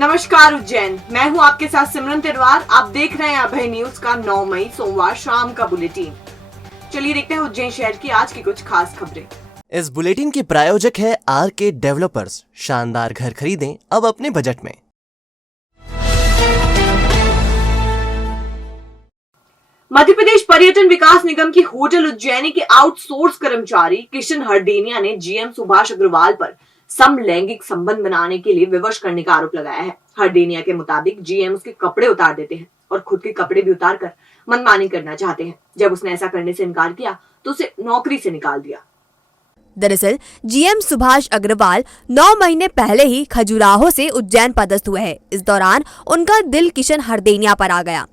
नमस्कार उज्जैन, मैं हूं आपके साथ सिमरन तिरवार। आप देख रहे हैं अभय न्यूज का 9 मई सोमवार शाम का बुलेटिन। चलिए देखते हैं उज्जैन शहर की आज की कुछ खास खबरें। इस बुलेटिन के प्रायोजक है आरके डेवलपर्स। शानदार घर खरीदें अब अपने बजट में। मध्य प्रदेश पर्यटन विकास निगम की होटल उज्जैनी के आउटसोर्स कर्मचारी किशन हरदेनिया ने जीएम सुभाष अग्रवाल पर समलैंगिक संबंध बनाने के लिए विवश करने का आरोप लगाया है। हरदेनिया के मुताबिक जीएम उसके कपड़े उतार देते हैं और खुद के कपड़े भी उतारकर मनमानी करना चाहते हैं। जब उसने ऐसा करने से इनकार किया तो उसे नौकरी से निकाल दिया। दरअसल जीएम सुभाष अग्रवाल 9 महीने पहले ही खजुराहो से उज्जैन पदस्थ हुए हैं। इस दौरान उनका दिल किशन हरदेनिया पर आ गया।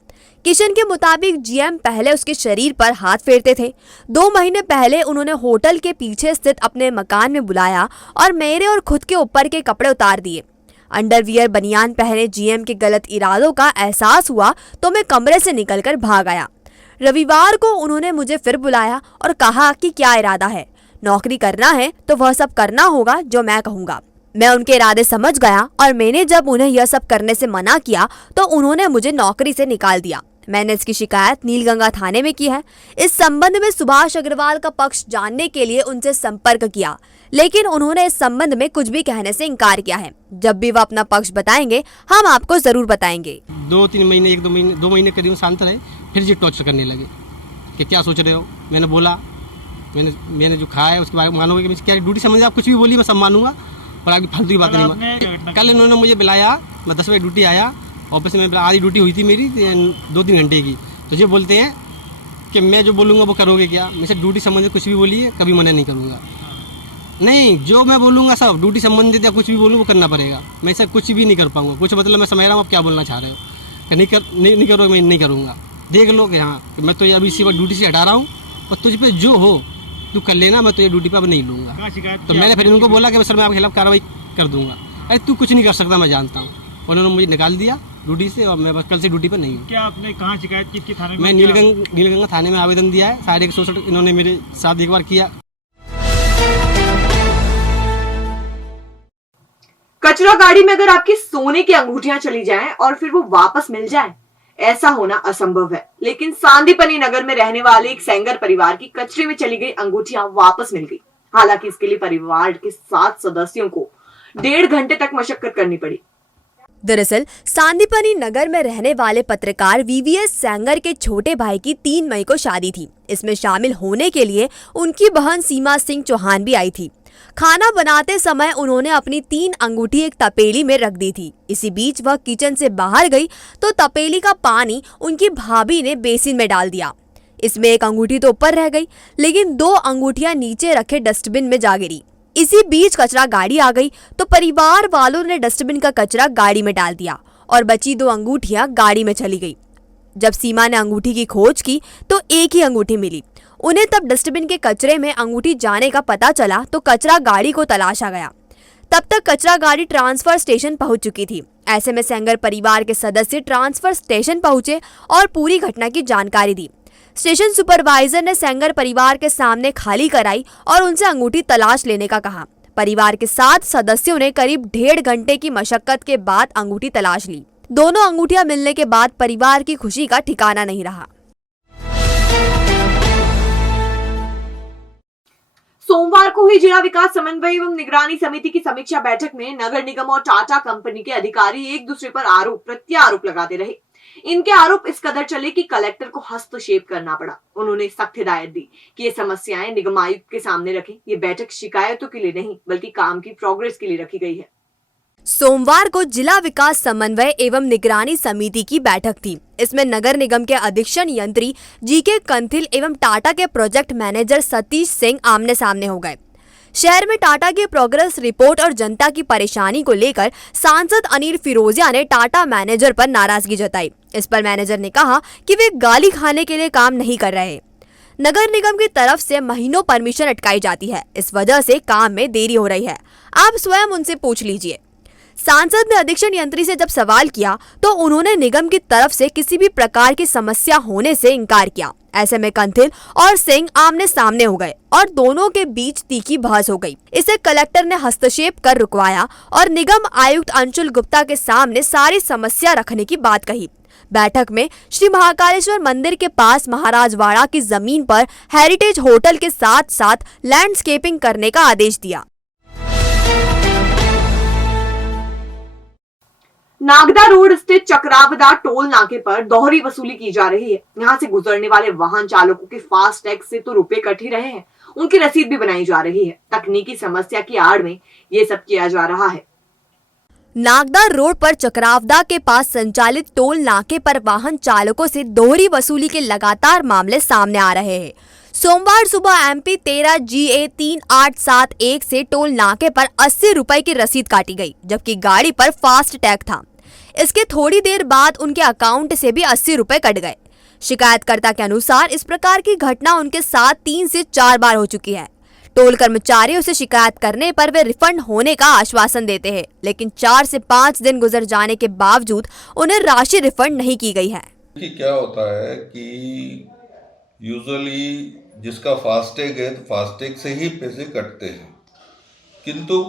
किशन के मुताबिक जीएम पहले उसके शरीर पर हाथ फेरते थे। 2 महीने पहले उन्होंने होटल के पीछे स्थित अपने मकान में बुलाया और मेरे और खुद के ऊपर के कपड़े उतार दिए। अंडरवियर बनियान पहने जीएम के गलत इरादों का एहसास हुआ तो मैं कमरे से निकलकर भाग आया। रविवार को उन्होंने मुझे फिर बुलाया और कहा कि क्या इरादा है, नौकरी करना है तो वह सब करना होगा जो मैं कहूँगा। मैं उनके इरादे समझ गया और मैंने जब उन्हें यह सब करने से मना किया तो उन्होंने मुझे नौकरी से निकाल दिया। मैंने इसकी शिकायत नीलगंगा थाने में की है। इस संबंध में सुभाष अग्रवाल का पक्ष जानने के लिए उनसे संपर्क किया, लेकिन उन्होंने इस संबंध में कुछ भी कहने से इनकार किया है। जब भी वह अपना पक्ष बताएंगे हम आपको जरूर बताएंगे। 2-3 महीने 2 महीने करीब शांत रहे, फिर जी टॉर्चर करने लगे कि क्या सोच रहे हो। मैंने बोला मैंने जो खाया है उसके बाद मानोगे कि क्या ड्यूटी समझ आप कुछ भी बोली मैं सब मानूंगा, और आगे फालतू की बात नहीं। कल इन्होंने मुझे बुलाया, मैं 10 बजे ड्यूटी आया, ऑफिस में आधी ड्यूटी हुई थी मेरी 2-3 घंटे की। तो ये बोलते हैं कि मैं जो बोलूँगा वो करोगे क्या। मैं से ड्यूटी संबंधित कुछ भी बोलिए, कभी मना नहीं करूँगा। नहीं, जो मैं बोलूँगा सब ड्यूटी संबंधित या कुछ भी बोलूँ वो करना पड़ेगा। मैं ऐसा कुछ भी नहीं कर पाऊँगा। कुछ मतलब मैं समझ रहा हूँ आप क्या बोलना चाह रहे हो। नहीं करोगे, मैं नहीं करूँगा। देख लो कि हाँ मैं तो अभी इसी बार ड्यूटी से हटा रहा हूँ और तुझ पर जो हो तू कर लेना, मैं तुझे ड्यूटी पर अब नहीं लूँगा। तो मैंने फिर उनको बोला कि सर मैं आपके खिलाफ कार्रवाई कर दूँगा। अरे तू कुछ नहीं कर सकता, मैं जानता हूँ। उन्होंने मुझे निकाल दिया ड्यूटी से और मैं बस कल से ड्यूटी पर नहीं हूँ। क्या आपने कहाँ शिकायत की थाने में? मैं नीलगंगा थाने में आवेदन दिया है। 167 इन्होंने मेरे साथ एक बार किया। कचरा गाड़ी में अगर आपकी सोने की अंगूठियां चली जाएं और फिर वो वापस मिल जाएं, ऐसा होना असंभव है। लेकिन सांदीपनी नगर में रहने वाले एक सेंगर परिवार की कचरे में चली गई अंगूठियां वापस मिल गई। हालांकि इसके लिए परिवार के 7 सदस्यों को 1.5 घंटे तक मशक्कत करनी पड़ी। दरअसल सांदीपनी नगर में रहने वाले पत्रकार वीवीएस सेंगर के छोटे भाई की 3 मई को शादी थी। इसमें शामिल होने के लिए उनकी बहन सीमा सिंह चौहान भी आई थी। खाना बनाते समय उन्होंने अपनी 3 अंगूठी एक तपेली में रख दी थी। इसी बीच वह किचन से बाहर गई तो तपेली का पानी उनकी भाभी ने बेसिन में डाल दिया। इसमें एक अंगूठी तो ऊपर रह गई, लेकिन 2 अंगूठियां नीचे रखे डस्टबिन में जा गिरी। इसी बीच कचरा गाड़ी आ गई तो परिवार वालों ने डस्टबिन का कचरा गाड़ी में डाल दिया और बची 2 अंगूठियां गाड़ी में चली गई। जब सीमा ने अंगूठी की खोज की तो एक ही अंगूठी मिली। उन्हें तब डस्टबिन के कचरे में अंगूठी जाने का पता चला तो कचरा गाड़ी को तलाशा गया। तब तक कचरा गाड़ी ट्रांसफर स्टेशन पहुंच चुकी थी। ऐसे में सेंगर परिवार के सदस्य ट्रांसफर स्टेशन पहुंचे और पूरी घटना की जानकारी दी। स्टेशन सुपरवाइजर ने सेंगर परिवार के सामने खाली कराई और उनसे अंगूठी तलाश लेने का कहा। परिवार के 7 सदस्यों ने करीब 1.5 घंटे की मशक्कत के बाद अंगूठी तलाश ली। दोनों अंगूठियां मिलने के बाद परिवार की खुशी का ठिकाना नहीं रहा। सोमवार को हुई जिला विकास समन्वय एवं निगरानी समिति की समीक्षा बैठक में नगर निगम और टाटा कंपनी के अधिकारी एक दूसरे पर आरोप प्रत्यारोप लगाते रहे। इनके आरोप इस कदर चले कि कलेक्टर को हस्तक्षेप करना पड़ा। उन्होंने सख्त हिदायत दी कि ये समस्याएं निगम आयुक्त के सामने रखें। ये बैठक शिकायतों के लिए नहीं बल्कि काम की प्रोग्रेस के लिए रखी गई है। सोमवार को जिला विकास समन्वय एवं निगरानी समिति की बैठक थी। इसमें नगर निगम के अधीक्षण यंत्री जीके कंथिल एवं टाटा के प्रोजेक्ट मैनेजर सतीश सिंह आमने सामने हो गए। शहर में टाटा की प्रोग्रेस रिपोर्ट और जनता की परेशानी को लेकर सांसद अनिल फिरोजिया ने टाटा मैनेजर पर नाराजगी जताई। इस पर मैनेजर ने कहा कि वे गाली खाने के लिए काम नहीं कर रहे। नगर निगम की तरफ से महीनों परमिशन अटकाई जाती है, इस वजह से काम में देरी हो रही है। आप स्वयं उनसे पूछ लीजिए। सांसद ने अधीक्षण यंत्री से जब सवाल किया तो उन्होंने निगम की तरफ से किसी भी प्रकार की समस्या होने से इनकार किया। ऐसे में कंथिल और सिंह आमने सामने हो गए और दोनों के बीच तीखी बहस हो गई। इसे कलेक्टर ने हस्तक्षेप कर रुकवाया और निगम आयुक्त अंशुल गुप्ता के सामने सारी समस्या रखने की बात कही। बैठक में श्री महाकालेश्वर मंदिर के पास महाराजवाड़ा की जमीन पर हेरिटेज होटल के साथ साथ लैंडस्केपिंग करने का आदेश दिया। नागदा रोड स्थित चक्रावदा टोल नाके पर दोहरी वसूली की जा रही है। यहाँ से गुजरने वाले वाहन चालकों के फास्ट टैग से तो रुपए कट ही रहे हैं, उनकी रसीद भी बनाई जा रही है। तकनीकी समस्या की आड़ में ये सब किया जा रहा है। नागदा रोड पर चक्रावदा के पास संचालित टोल नाके पर वाहन चालकों से दोहरी वसूली के लगातार मामले सामने आ रहे हैं। सोमवार सुबह MP 13 GA 3871 से टोल नाके पर 80 रुपए की रसीद काटी गई, जबकि गाड़ी पर फास्ट टैग था। इसके थोड़ी देर बाद उनके अकाउंट से भी 80 रुपए कट गए। शिकायतकर्ता के अनुसार इस प्रकार की घटना उनके साथ 3 से 4 बार हो चुकी है। टोल कर्मचारियों से शिकायत करने पर वे रिफंड होने का आश्वासन देते हैं, लेकिन 4 से 5 दिन गुजर जाने के बावजूद उन्हें राशि रिफंड नहीं की गई है। कि क्या होता है कि यूजुअली जिसका फास्टैग है तो फास्टैग से ही पैसे कटते हैं, किंतु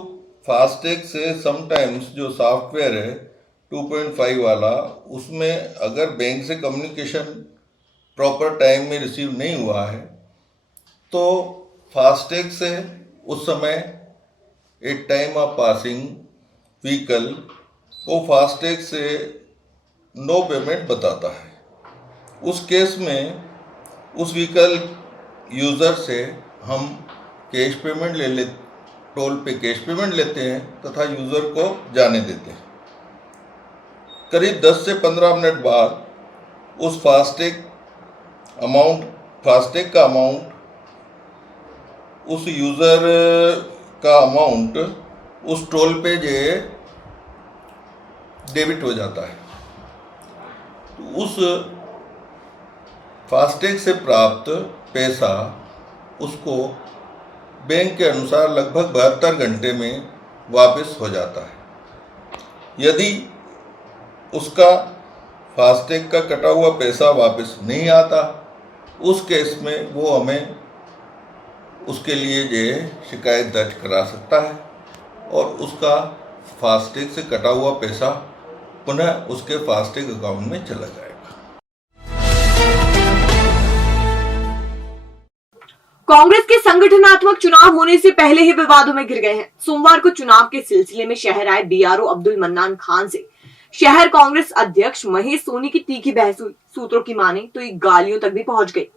फास्टैग से समटाइम्स जो सॉफ्टवेयर है 2.5 वाला, उसमें अगर बैंक से कम्युनिकेशन प्रॉपर टाइम में रिसीव नहीं हुआ है तो फास्टैग से उस समय at time of passing vehicle वो फास्टैग से नो पेमेंट बताता है। उस केस में उस व्हीकल यूज़र से हम कैश पेमेंट टोल पे कैश पेमेंट लेते हैं तथा यूज़र को जाने देते हैं। करीब 10 से 15 मिनट बाद उस फास्टैग का अमाउंट उस यूज़र का अमाउंट उस टोल पे जो डेबिट हो जाता है। तो उस फास्टैग से प्राप्त पैसा उसको बैंक के अनुसार लगभग 72 घंटे में वापस हो जाता है। यदि उसका फास्टैग का कटा हुआ पैसा वापस नहीं आता, उस केस में वो हमें उसके लिए जो है शिकायत दर्ज करा सकता है और उसका फास्टैग से कटा हुआ पैसा पुनः उसके फास्टैग अकाउंट में चला जाएगा। कांग्रेस के संगठनात्मक चुनाव होने से पहले ही विवादों में घिर गए हैं। सोमवार को चुनाव के सिलसिले में शहर आए BRO अब्दुल मन्नान खान से शहर कांग्रेस अध्यक्ष महेश सोनी की तीखी बहस हुई। सूत्रों की माने तो ये गालियों तक भी पहुंच गई।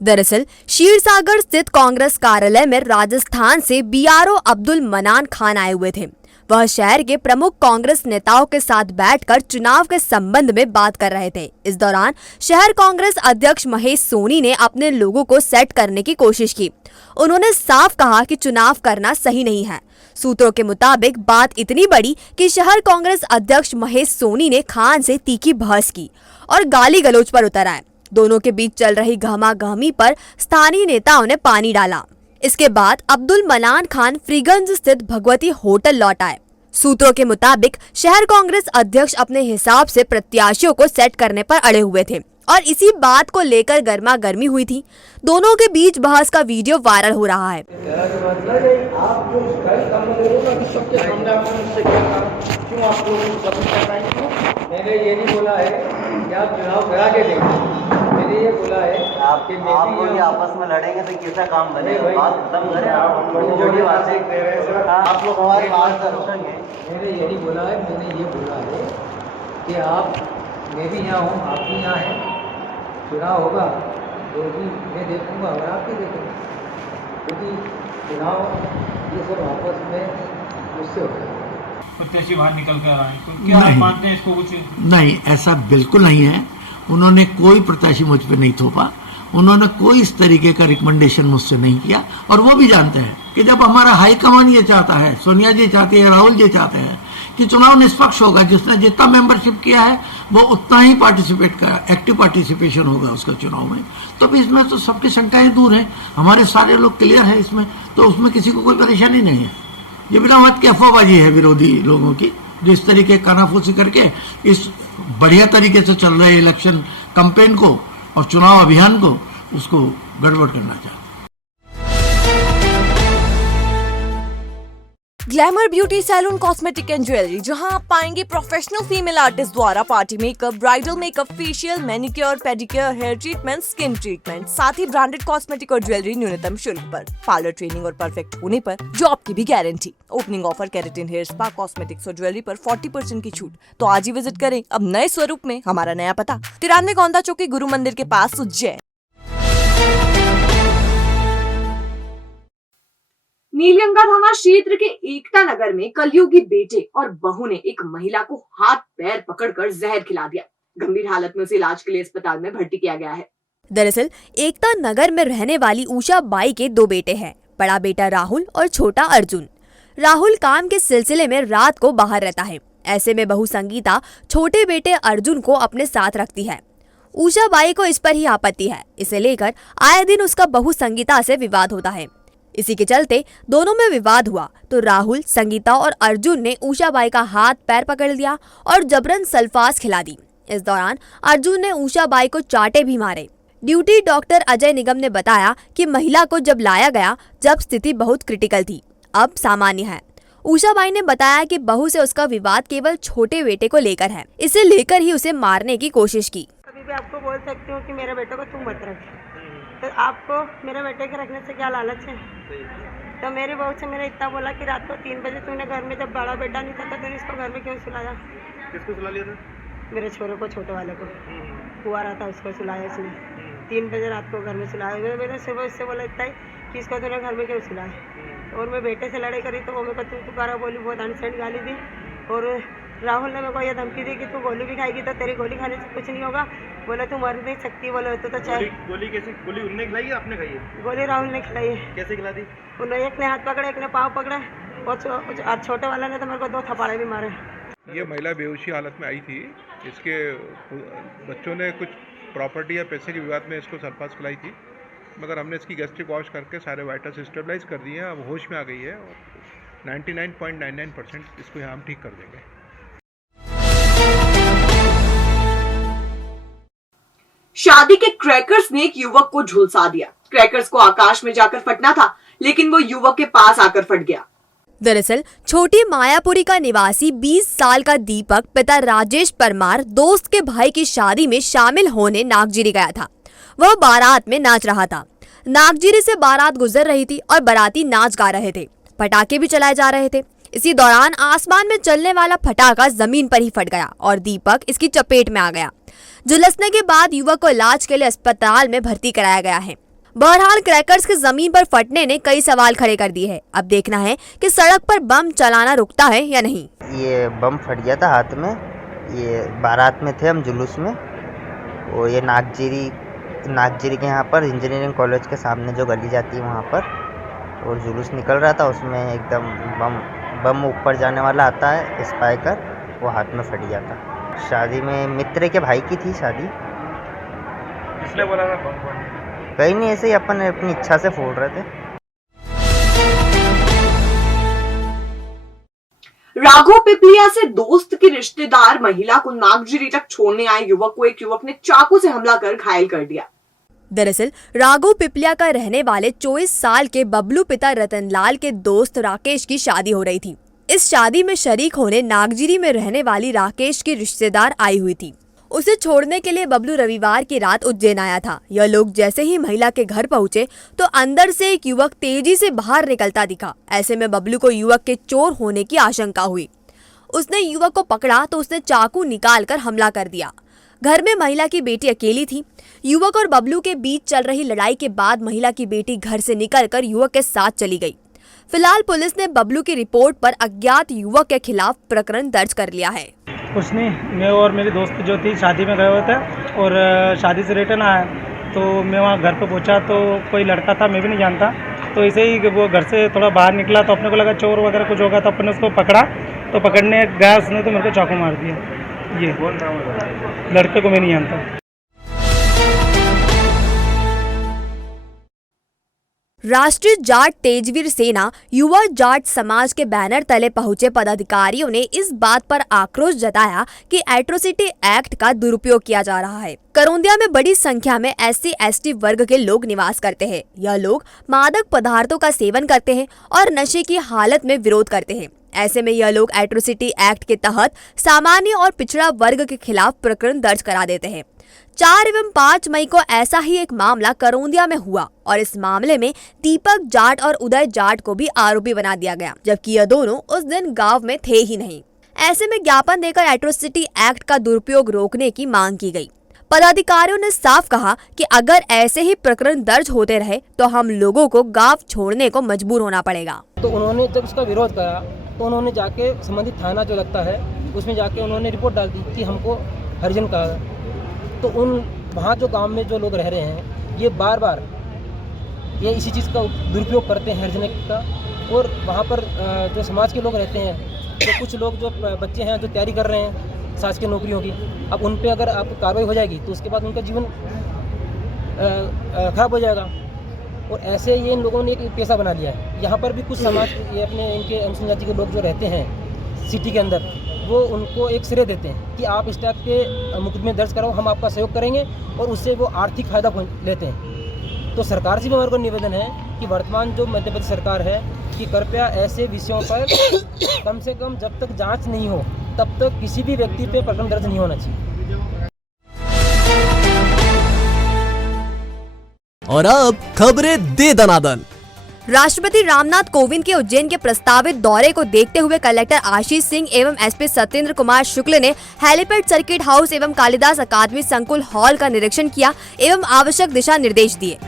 दरअसल क्षीरसागर स्थित कांग्रेस कार्यालय में राजस्थान से BRO अब्दुल मन्नान खान आए हुए थे। वह शहर के प्रमुख कांग्रेस नेताओं के साथ बैठकर चुनाव के संबंध में बात कर रहे थे। इस दौरान शहर कांग्रेस अध्यक्ष महेश सोनी ने अपने लोगों को सेट करने की कोशिश की। उन्होंने साफ कहा कि चुनाव करना सही नहीं है। सूत्रों के मुताबिक बात इतनी बड़ी कि शहर कांग्रेस अध्यक्ष महेश सोनी ने खान से तीखी बहस की और गाली गलौज पर उतर आए। दोनों के बीच चल रही गहमागहमी पर स्थानीय नेताओं ने पानी डाला। इसके बाद अब्दुल मन्नान खान फ्रीगंज स्थित भगवती होटल लौट आए। सूत्रों के मुताबिक शहर कांग्रेस अध्यक्ष अपने हिसाब से प्रत्याशियों को सेट करने पर अड़े हुए थे और इसी बात को लेकर गर्मा गर्मी हुई थी। दोनों के बीच बहस का वीडियो वायरल हो रहा है। मैंने ये नहीं बोला है कि आप चुनाव करा के देंगे। मैंने ये बोला है आप लोग आपस में लड़ेंगे तो कैसा काम बनेगा? बात खत्म करें, आप छोटी बात है, आप लोग हमारे मार्गदर्शन हैं। मैंने ये नहीं बोला है, मैंने ये बोला है कि आप, मैं भी यहाँ हूँ, आप भी यहाँ हैं, चुनाव होगा तो भी मैं देखूँगा और आप भी देखेंगे, क्योंकि चुनाव ये सब आपस में मुझसे होगा। प्रत्याशी बाहर निकल कर आए तो क्या आप मानते हैं इसको? कुछ नहीं, ऐसा बिल्कुल नहीं है। उन्होंने कोई प्रत्याशी मुझ पर नहीं थोपा, उन्होंने कोई इस तरीके का रिकमेंडेशन मुझसे नहीं किया और वो भी जानते हैं कि जब हमारा हाईकमान ये चाहता है, सोनिया जी चाहती है, राहुल जी चाहते हैं कि चुनाव निष्पक्ष होगा, जिसने जितना मेंबरशिप किया है वो उतना ही पार्टिसिपेट करा, एक्टिव पार्टिसिपेशन होगा उसका चुनाव में, तो भी इसमें तो सबकी शंकाएं दूर हैं। हमारे सारे लोग क्लियर है इसमें, तो उसमें किसी को कोई परेशानी नहीं है। ये बिना मत की अफवाहबाजी है विरोधी लोगों की, जो इस तरीके कानाफूसी करके इस बढ़िया तरीके से चल रहे इलेक्शन कैंपेन को और चुनाव अभियान को उसको गड़बड़ करना चाहते हैं। Glamour beauty salon cosmetic and jewellery, जहां आप पाएंगे प्रोफेशनल फीमेल आर्टिस्ट द्वारा party makeup, bridal makeup, facial, manicure, pedicure, hair treatment, skin treatment, साथ ही ब्रांडेड कॉस्मेटिक और ज्वेलरी न्यूनतम शुल्क पर, पार्लर ट्रेनिंग और परफेक्ट होने पर जॉब की भी guarantee. Opening offer keratin hair spa, cosmetics और ज्वेलरी पर 40% की छूट। तो आज ही विजिट करें अब नए स्वरूप में। हमारा नया पता 93 गोंदा चौकी, गुरु मंदिर के पास, उज्जैन। नीलगंगा थाना क्षेत्र के एकता नगर में कलयुगी बेटे और बहू ने एक महिला को हाथ पैर पकड़कर जहर खिला दिया। गंभीर हालत में उसे इलाज के लिए अस्पताल में भर्ती किया गया है। दरअसल एकता नगर में रहने वाली उषा बाई के 2 बेटे हैं, बड़ा बेटा राहुल और छोटा अर्जुन। राहुल काम के सिलसिले में रात को बाहर रहता है। ऐसे में बहू संगीता छोटे बेटे अर्जुन को अपने साथ रखती है। उषा बाई को इस पर ही आपत्ति है। इसे लेकर आए दिन उसका बहू संगीता से विवाद होता है। इसी के चलते दोनों में विवाद हुआ तो राहुल, संगीता और अर्जुन ने उषा बाई का हाथ पैर पकड़ लिया और जबरन सल्फास खिला दी। इस दौरान अर्जुन ने उषा बाई को चाटे भी मारे। ड्यूटी डॉक्टर अजय निगम ने बताया कि महिला को जब लाया गया जब स्थिति बहुत क्रिटिकल थी, अब सामान्य है। उषा बाई ने बताया कि बहू से उसका विवाद केवल छोटे बेटे को लेकर है। इसे लेकर ही उसे मारने की कोशिश की। कभी भी आपको बोल सकती हूँ कि मेरे बेटे को तुम मत रख, तो आपको मेरे बेटे के रखने से क्या लालच है? तो मेरी बहू से मैंने इतना बोला कि रात को 3 बजे तूने घर में, जब बड़ा बेटा नहीं था तो तूने इसको घर में क्यों सुलाया? किसको सुला लिया था? मेरे छोरे को, छोटे वाले को। हुआ रहा था, उसको सुलाया इसने 3 बजे रात को घर में सुलाया। मैंने सुबह इससे बोला इतना ही कि इसको तूने घर में क्यों सुलाया? और मैं बेटे से लड़ाई करी तो वो मेरे को तू करा बोली, बहुत अनसेंट गाली दी। और राहुल ने मेरे को यह धमकी दी कि तू गोली भी खाएगी तो तेरी गोली खाने से कुछ नहीं होगा। बोले तू मर नहीं सकती, बोले तो चाहे। गोली कैसे? गोली उन्होंने खिलाई या आपने खाई है? गोली राहुल ने खिलाई है। कैसे खिला दी? उन्होंने एक ने हाथ पकड़ा, एक ने पाँव पकड़ा और छोटे वाले ने तो मेरे को 2 थप्पड़े भी मारे। ये महिला बेहोशी हालत में आई थी। इसके बच्चों ने कुछ प्रॉपर्टी या पैसे के विवाद में इसको सल्फास खिलाई थी, मगर हमने इसकी गैस्ट्रिक वॉश करके सारे वाइटल्स स्टेबलाइज कर दिए हैं। अब होश में आ गई है और 99.99% इसको यहाँ हम ठीक कर देंगे। शादी के क्रैकर्स ने एक युवक को झुलसा दिया। क्रैकर्स को आकाश में जाकर फटना था, लेकिन वो युवक के पास आकर फट गया। दरअसल छोटी मायापुरी का निवासी 20 साल का दीपक पिता राजेश परमार दोस्त के भाई की शादी में शामिल होने नागजिरी गया था। वह बारात में नाच रहा था। नागजिरी से बारात गुजर रही थी और बाराती नाच गा रहे थे। पटाखे भी चलाए जा रहे थे। इसी दौरान आसमान में चलने वाला पटाखा जमीन पर ही फट गया और दीपक इसकी चपेट में आ गया। झुलसने के बाद युवक को इलाज के लिए अस्पताल में भर्ती कराया गया है। बहरहाल क्रैकर्स के जमीन पर फटने ने कई सवाल खड़े कर दिए हैं। अब देखना है कि सड़क पर बम चलाना रुकता है या नहीं। ये बम फट गया था हाथ में। ये बारात में थे हम, जुलूस में। और ये नागजिरी के यहाँ पर इंजीनियरिंग कॉलेज के सामने जो गली जाती है वहाँ पर, और जुलूस निकल रहा था। उसमें एकदम बम ऊपर जाने वाला आता है स्पाइकर, वो हाथ में फट गया था। शादी में मित्र के भाई की थी शादी। किसने बोला था बम फोड़ने? कहीं नहीं, ऐसे ही अपनी इच्छा से फोड़ रहे थे। राघव पिपलिया से दोस्त की रिश्तेदार महिला को नागजिरी तक छोड़ने आए युवक को एक युवक ने चाकू से हमला कर घायल कर दिया। दरअसल राघव पिपलिया का रहने वाले 24 साल के बबलू पिता रतनलाल के दोस्त राकेश की शादी हो रही थी। इस शादी में शरीक होने नागजिरी में रहने वाली राकेश की रिश्तेदार आई हुई थी। उसे छोड़ने के लिए बबलू रविवार की रात उज्जैन आया था। यह लोग जैसे ही महिला के घर पहुंचे तो अंदर से एक युवक तेजी से बाहर निकलता दिखा। ऐसे में बबलू को युवक के चोर होने की आशंका हुई। उसने युवक को पकड़ा तो उसने चाकू निकालकर हमला कर दिया। घर में महिला की बेटी अकेली थी। युवक और बबलू के बीच चल रही लड़ाई के बाद महिला की बेटी घर से निकलकर युवक के साथ चली गई। फिलहाल पुलिस ने बबलू की रिपोर्ट पर अज्ञात युवक के खिलाफ प्रकरण दर्ज कर लिया है। उसने, मैं और मेरी दोस्त जो थी शादी में गए हुए थे और शादी से रिटर्न आया तो मैं वहाँ घर पे पहुँचा तो कोई लड़का था, मैं भी नहीं जानता। तो ऐसे ही वो घर से थोड़ा बाहर निकला तो अपने को लगा चोर वगैरह कुछ होगा, तो अपने उसको पकड़ा। तो पकड़ने गया उसने तो मेरे को चाकू मार दिया। ये लड़के को मैं नहीं जानता। राष्ट्रीय जाट तेजवीर सेना युवा जाट समाज के बैनर तले पहुंचे पदाधिकारियों ने इस बात पर आक्रोश जताया कि एट्रोसिटी एक्ट का दुरुपयोग किया जा रहा है। करौंदिया में बड़ी संख्या में SC/ST वर्ग के लोग निवास करते हैं। यह लोग मादक पदार्थों का सेवन करते हैं और नशे की हालत में विरोध करते हैं। ऐसे में यह लोग एट्रोसिटी एक्ट के तहत सामान्य और पिछड़ा वर्ग के खिलाफ प्रकरण दर्ज करा देते हैं। 4 एवं 5 मई को ऐसा ही एक मामला करौंदिया में हुआ और इस मामले में दीपक जाट और उदय जाट को भी आरोपी बना दिया गया, जबकि यह दोनों उस दिन गांव में थे ही नहीं। ऐसे में ज्ञापन देकर एट्रोसिटी एक्ट का दुरुपयोग रोकने की मांग की गई। पदाधिकारियों ने साफ कहा कि अगर ऐसे ही प्रकरण दर्ज होते रहे तो हम लोगों को गांव छोड़ने को मजबूर होना पड़ेगा। तो उन्होंने जब उसका विरोध करा तो उन्होंने जाके संबंधित थाना जो लगता है उसमें जाके उन्होंने रिपोर्ट डाल दी कि हमको हरिजन कहा। तो उन वहाँ जो गांव में जो लोग रह रहे हैं ये बार बार ये इसी चीज़ का दुरुपयोग करते हैं हरिजन का। और वहाँ पर जो समाज के लोग रहते हैं, तो कुछ लोग जो बच्चे हैं जो तैयारी कर रहे हैं शासकीय नौकरियों की, अब उन पे अगर आप कार्रवाई हो जाएगी तो उसके बाद उनका जीवन खराब हो जाएगा। और ऐसे ये इन लोगों ने एक पेशा बना लिया है। यहाँ पर भी कुछ समाज ये अपने इनके अनुसूचित जाति के लोग जो रहते हैं सिटी के अंदर, वो उनको एक श्रेय देते हैं कि आप इस टाइप के मुकदमे दर्ज कराओ, हम आपका सहयोग करेंगे, और उससे वो आर्थिक फ़ायदा लेते हैं। तो सरकार से भी हमारे को निवेदन है कि वर्तमान जो मध्य प्रदेश सरकार है कि कृपया ऐसे विषयों पर कम से कम जब तक जांच नहीं हो तब तक किसी भी व्यक्ति पे प्रकरण दर्ज नहीं होना चाहिए। और अब खबरें दे दनादन। राष्ट्रपति रामनाथ कोविंद के उज्जैन के प्रस्तावित दौरे को देखते हुए कलेक्टर आशीष सिंह एवं SP सत्येंद्र कुमार शुक्ल ने हेलीपैड सर्किट हाउस एवं कालिदास अकादमी संकुल हॉल का निरीक्षण किया एवं आवश्यक दिशा निर्देश दिए।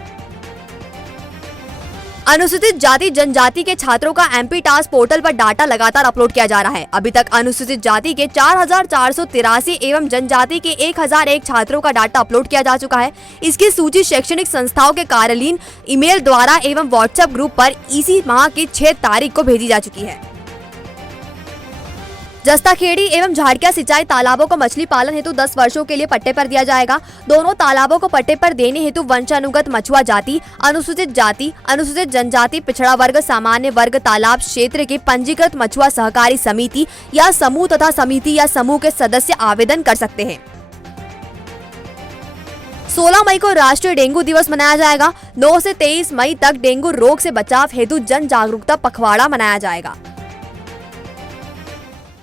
अनुसूचित जाति जनजाति के छात्रों का MP टास्क पोर्टल पर डाटा लगातार अपलोड किया जा रहा है। अभी तक अनुसूचित जाति के 4483 एवं जनजाति के 1001 छात्रों का डाटा अपलोड किया जा चुका है। इसकी सूची शैक्षणिक संस्थाओं के कार्यालयीन ईमेल द्वारा एवं व्हाट्सएप ग्रुप पर इसी माह की 6 तारीख को भेजी जा चुकी है। जस्ताखेड़ी एवं झाड़किया सिंचाई तालाबों को मछली पालन हेतु 10 वर्षों के लिए पट्टे पर दिया जाएगा। दोनों तालाबों को पट्टे पर देने हेतु वंशानुगत मछुआ जाति, अनुसूचित जनजाति, पिछड़ा वर्ग, सामान्य वर्ग तालाब क्षेत्र के पंजीकृत मछुआ सहकारी समिति या समूह तथा समिति या समूह के सदस्य आवेदन कर सकते हैं। 16 मई को राष्ट्रीय डेंगू दिवस मनाया जाएगा। 9 से 23 मई तक डेंगू रोग से बचाव हेतु जन जागरूकता पखवाड़ा मनाया जाएगा।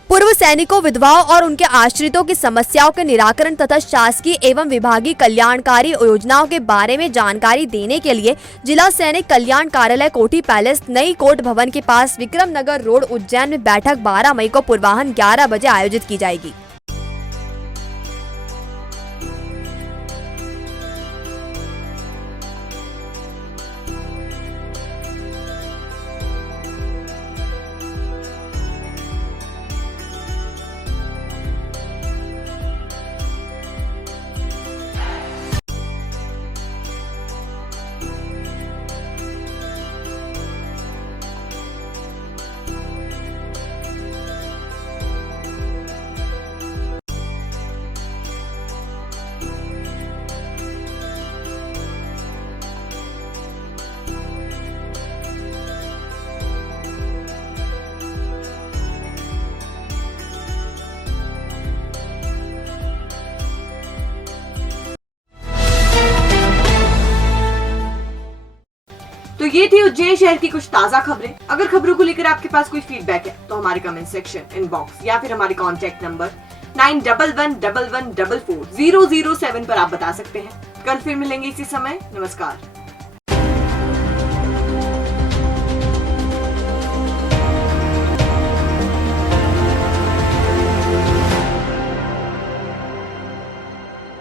पूर्व सैनिकों, विधवाओं और उनके आश्रितों की समस्याओं के निराकरण तथा शासकीय एवं विभागीय कल्याणकारी योजनाओं के बारे में जानकारी देने के लिए जिला सैनिक कल्याण कार्यालय कोठी पैलेस नई कोर्ट भवन के पास विक्रम नगर रोड उज्जैन में बैठक 12 मई को पूर्वाह्न 11 बजे आयोजित की जाएगी। तो ये थी उज्जैन शहर की कुछ ताजा खबरें। अगर खबरों को लेकर आपके पास कोई फीडबैक है तो हमारे कमेंट सेक्शन, इनबॉक्स या फिर हमारे कॉन्टैक्ट नंबर 9111444007 पर आप बता सकते हैं। कल फिर मिलेंगे इसी समय। नमस्कार।